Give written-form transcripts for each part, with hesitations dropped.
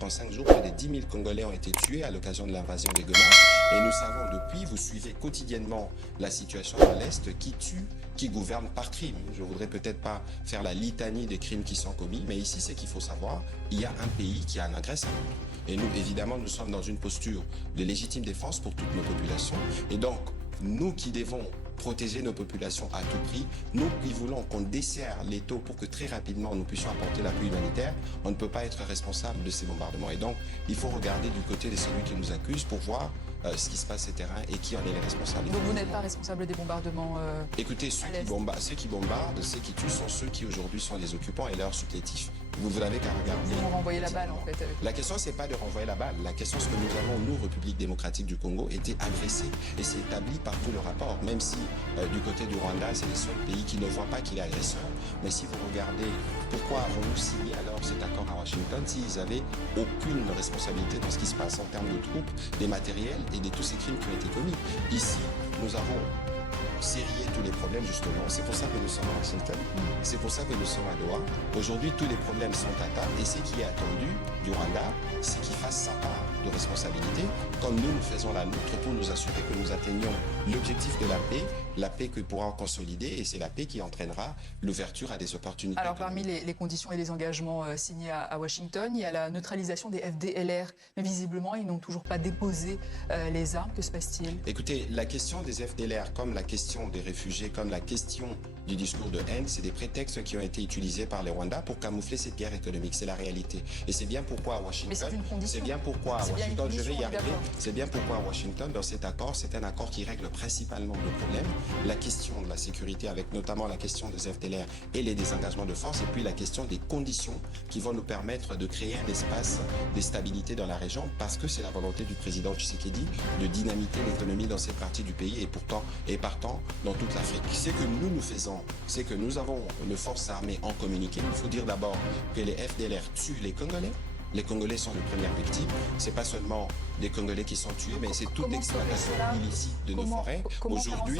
qu'en 5 jours, près de 10 000 Congolais ont été tués à l'occasion de l'invasion des Goma. Et nous savons depuis, vous suivez quotidiennement la situation dans l'Est qui tue, qui gouverne par crime. Je ne voudrais peut-être pas faire la litanie des crimes qui sont commis, mais ici, c'est qu'il faut savoir, il y a un pays qui a un agresseur. Et nous, évidemment, nous sommes dans une posture de légitime défense pour toutes nos populations. Et donc, nous qui devons protéger nos populations à tout prix, nous qui voulons qu'on desserre l'étau pour que très rapidement nous puissions apporter l'appui humanitaire, on ne peut pas être responsable de ces bombardements. Et donc, il faut regarder du côté de celui qui nous accuse pour voir ce qui se passe sur le terrain et qui en est les responsables. Donc vous n'êtes pas responsable des bombardements Écoutez, ceux qui bombardent, ceux qui tuent sont ceux qui aujourd'hui sont les occupants et leurs supplétifs. Vous n'avez qu'à regarder. Ils vont renvoyer la balle en fait. La question, c'est pas de renvoyer la balle. La question, c'est que nous avons, nous, République démocratique du Congo, été agressés. Et c'est établi par tout le rapport. Même si du côté du Rwanda, c'est le seul pays qui ne voit pas qu'il est agresseur. Mais si vous regardez, pourquoi avons-nous signé alors cet accord à Washington s'ils n'avaient aucune responsabilité dans ce qui se passe en termes de troupes, des matériels et de tous ces crimes qui ont été commis. Ici, nous avons sérier tous les problèmes justement. C'est pour ça que nous sommes à Washington. C'est pour ça que nous sommes à Doha. Aujourd'hui, tous les problèmes sont à table et ce qui est attendu du Rwanda, c'est qu'il fasse sa part de responsabilité, comme nous faisons la nôtre pour nous assurer que nous atteignions l'objectif de la paix que pourra consolider et c'est la paix qui entraînera l'ouverture à des opportunités. Alors parmi les conditions et les engagements signés à Washington, il y a la neutralisation des FDLR, mais visiblement ils n'ont toujours pas déposé les armes. Que se passe-t-il? Écoutez, la question des FDLR, comme la question des réfugiés, comme la question du discours de haine, c'est des prétextes qui ont été utilisés par les Rwandais pour camoufler cette guerre économique. C'est la réalité. Et c'est bien pourquoi à Washington, c'est bien pourquoi à Washington, je vais y arriver, c'est bien pourquoi à Washington, dans cet accord, c'est un accord qui règle principalement le problème, la question de la sécurité avec notamment la question des FDLR et les désengagements de force, et puis la question des conditions qui vont nous permettre de créer un espace de stabilité dans la région, parce que c'est la volonté du président Tshisekedi de dynamiter l'économie dans cette partie du pays et partant dans toute l'Afrique. Ce que nous faisons, c'est que nous avons nos forces armées en communiqué. Il faut dire d'abord que les FDLR tuent les Congolais. Les Congolais sont les premières victimes. C'est pas seulement des Congolais qui sont tués, mais c'est toute l'exploitation illicite de nos forêts. Aujourd'hui,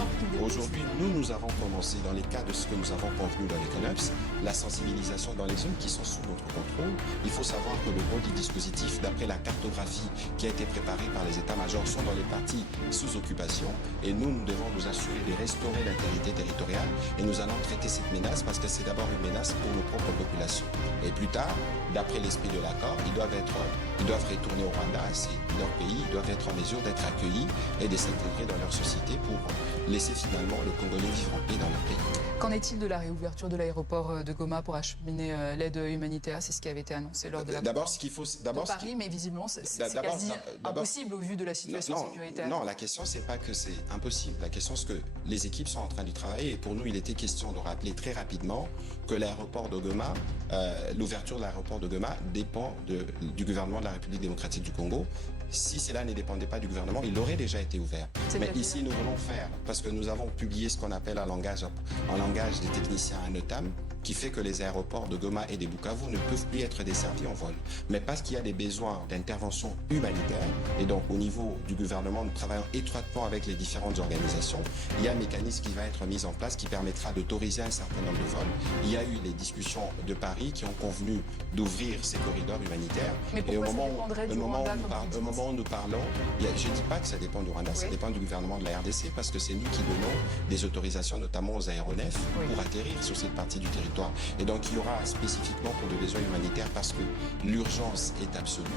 nous avons commencé, dans les cas de ce que nous avons convenu dans les CONUPS, la sensibilisation dans les zones qui sont sous notre contrôle. Il faut savoir que le gros du dispositif, d'après la cartographie qui a été préparée par les états-majors, sont dans les parties sous occupation. Et nous devons nous assurer de restaurer l'intégrité territoriale. Et nous allons traiter cette menace parce que c'est d'abord une menace pour nos propres populations. Et plus tard, d'après l'esprit de l'accord, ils doivent retourner au Rwanda, c'est leur pays, ils doivent être en mesure d'être accueillis et de s'intégrer dans leur société pour laisser finalement le Congolais vivre en paix dans leur pays. Qu'en est-il de la réouverture de l'aéroport de Goma pour acheminer l'aide humanitaire? C'est ce qui avait été annoncé lors de la Paris, mais visiblement c'est quasi impossible au vu de la situation sécuritaire. Non, la question c'est pas que c'est impossible. La question c'est que les équipes sont en train de travailler et pour nous il était question de rappeler très rapidement que l'aéroport de Goma, l'ouverture de l'aéroport de Goma dépend du gouvernement de la République démocratique du Congo. Si cela ne dépendait pas du gouvernement, il aurait déjà été ouvert. Mais ici, nous voulons faire, parce que nous avons publié ce qu'on appelle en langage des techniciens un NOTAM, qui fait que les aéroports de Goma et de Bukavu ne peuvent plus être desservis en vol. Mais parce qu'il y a des besoins d'intervention humanitaire, et donc au niveau du gouvernement, nous travaillons étroitement avec les différentes organisations, il y a un mécanisme qui va être mis en place qui permettra d'autoriser un certain nombre de vols. Il y a eu les discussions de Paris qui ont convenu d'ouvrir ces corridors humanitaires. Mais pourquoi ça dépendrait du Rwanda, au moment où nous parlons, je ne dis pas que ça dépend du Rwanda, ça dépend du gouvernement de la RDC parce que c'est nous qui donnons des autorisations, notamment aux aéronefs, pour atterrir sur cette partie du territoire. Et donc il y aura spécifiquement pour des besoins humanitaires parce que l'urgence est absolue.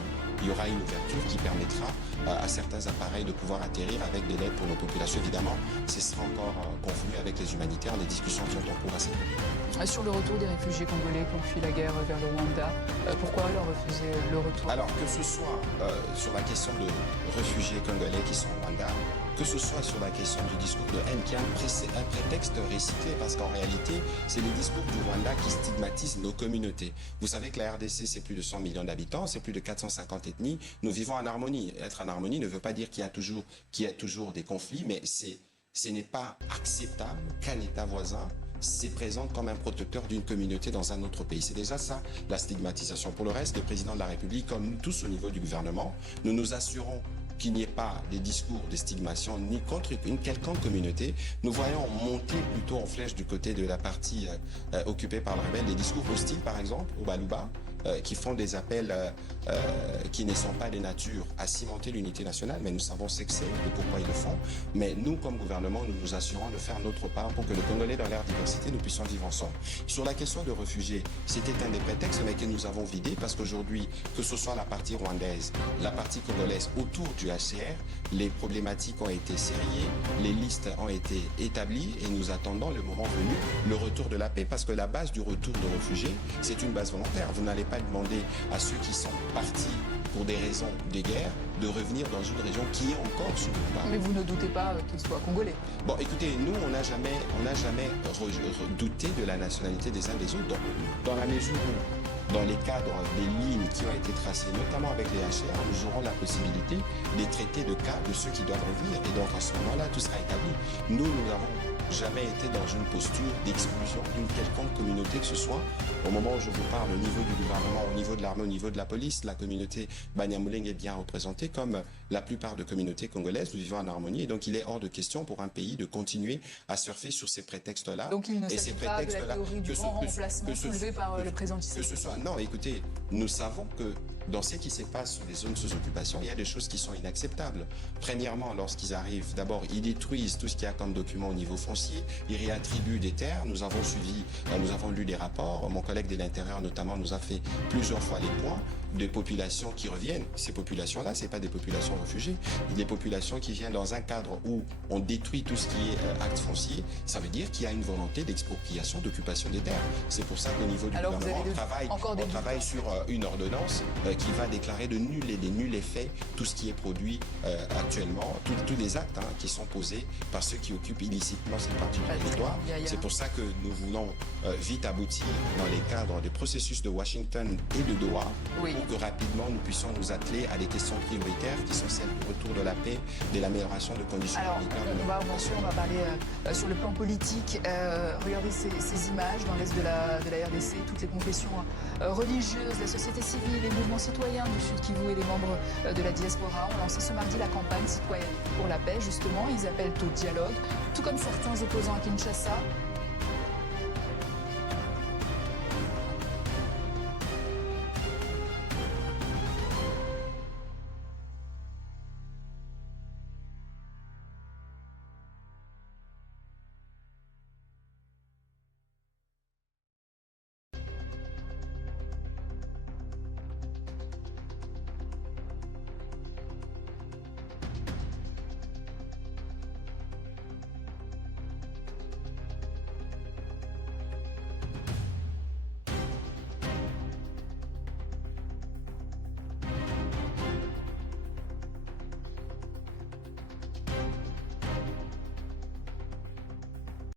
Il y aura une ouverture qui permettra à certains appareils de pouvoir atterrir avec de l'aide pour nos populations. Évidemment, ce sera encore convenu avec les humanitaires. Les discussions sont en cours à ce niveau. Sur le retour des réfugiés congolais qui ont fui la guerre vers le Rwanda, pourquoi leur refuser le retour? Alors que ce soit sur la question de réfugiés congolais qui sont au Rwanda, que ce soit sur la question du discours de haine qui est un prétexte recyclé parce qu'en réalité, c'est les discours du Rwanda qui stigmatisent nos communautés. Vous savez que la RDC, c'est plus de 100 millions d'habitants, c'est plus de 450 ethnies. Nous vivons en harmonie. Être en harmonie ne veut pas dire qu'il y a toujours des conflits, mais ce n'est pas acceptable qu'un État voisin se présente comme un protecteur d'une communauté dans un autre pays. C'est déjà ça, la stigmatisation. Pour le reste, le président de la République, comme nous tous au niveau du gouvernement, nous nous assurons qu'il n'y ait pas des discours de stigmatisation ni contre une quelconque communauté. Nous voyons monter plutôt en flèche du côté de la partie occupée par le rebelle des discours hostiles, par exemple, au Baluba, qui font des appels qui ne sont pas de nature à cimenter l'unité nationale, mais nous savons ce que c'est et pourquoi ils le font. Mais nous, comme gouvernement, nous nous assurons de faire notre part pour que les Congolais, dans leur diversité, nous puissions vivre ensemble. Sur la question de réfugiés, c'était un des prétextes, mais que nous avons vidé parce qu'aujourd'hui, que ce soit la partie rwandaise, la partie congolaise autour du HCR, les problématiques ont été sériées, les listes ont été établies et nous attendons le moment venu, le retour de la paix, parce que la base du retour de réfugiés, c'est une base volontaire. Vous n'allez pas demander à ceux qui sont partis pour des raisons de guerre de revenir dans une région qui est encore sous pouvoir. Mais vous ne doutez pas qu'ils soient congolais? Bon, écoutez, nous, on n'a jamais douté de la nationalité des uns des autres, dans la mesure où, dans les cadres des lignes qui ont été tracées, notamment avec les HCR, nous aurons la possibilité de traiter de cas de ceux qui doivent revenir. Et donc, à ce moment-là, tout sera établi. Nous n'avons jamais été dans une posture d'exclusion d'une quelconque communauté que ce soit. Au moment où je vous parle, au niveau du gouvernement, au niveau de l'armée, au niveau de la police, la communauté Banyamulenge est bien représentée comme la plupart de communautés congolaises. Nous vivons en harmonie et donc il est hors de question pour un pays de continuer à surfer sur ces prétextes-là. Donc il ne s'agit pas de la théorie du grand remplacement soulevée par le président Tshisekedi. Non, écoutez, nous savons que dans ce qui se passe sur les zones sous occupation, il y a des choses qui sont inacceptables. Premièrement, lorsqu'ils arrivent, d'abord, ils détruisent tout ce qu'il y a comme document au niveau foncier, ils réattribuent des terres. Nous avons suivi, nous avons lu des rapports. Mon collègue de l'Intérieur, notamment, nous a fait plusieurs fois les points de populations qui reviennent. Ces populations-là, c'est pas des populations réfugiées, des populations qui viennent dans un cadre où on détruit tout ce qui est acte foncier. Ça veut dire qu'il y a une volonté d'expropriation, d'occupation des terres. C'est pour ça qu'au niveau du gouvernement, on travaille sur une ordonnance qui va déclarer de nul et des nuls effets tout ce qui est produit actuellement, tous les actes qui sont posés par ceux qui occupent illicitement cette partie du territoire. C'est pour ça que nous voulons vite aboutir dans les cadres des processus de Washington et de Doha, pour que rapidement nous puissions nous atteler à des questions prioritaires qui sont celles du retour de la paix, de l'amélioration de conditions humanitaires. On va parler sur le plan politique. Regardez ces images dans l'est de la RDC, toutes les confessions religieuses, la société civile, les mouvements citoyens du Sud Kivu et les membres de la diaspora ont lancé ce mardi la campagne citoyenne pour la paix. Justement, ils appellent au dialogue, tout comme certains opposants à Kinshasa.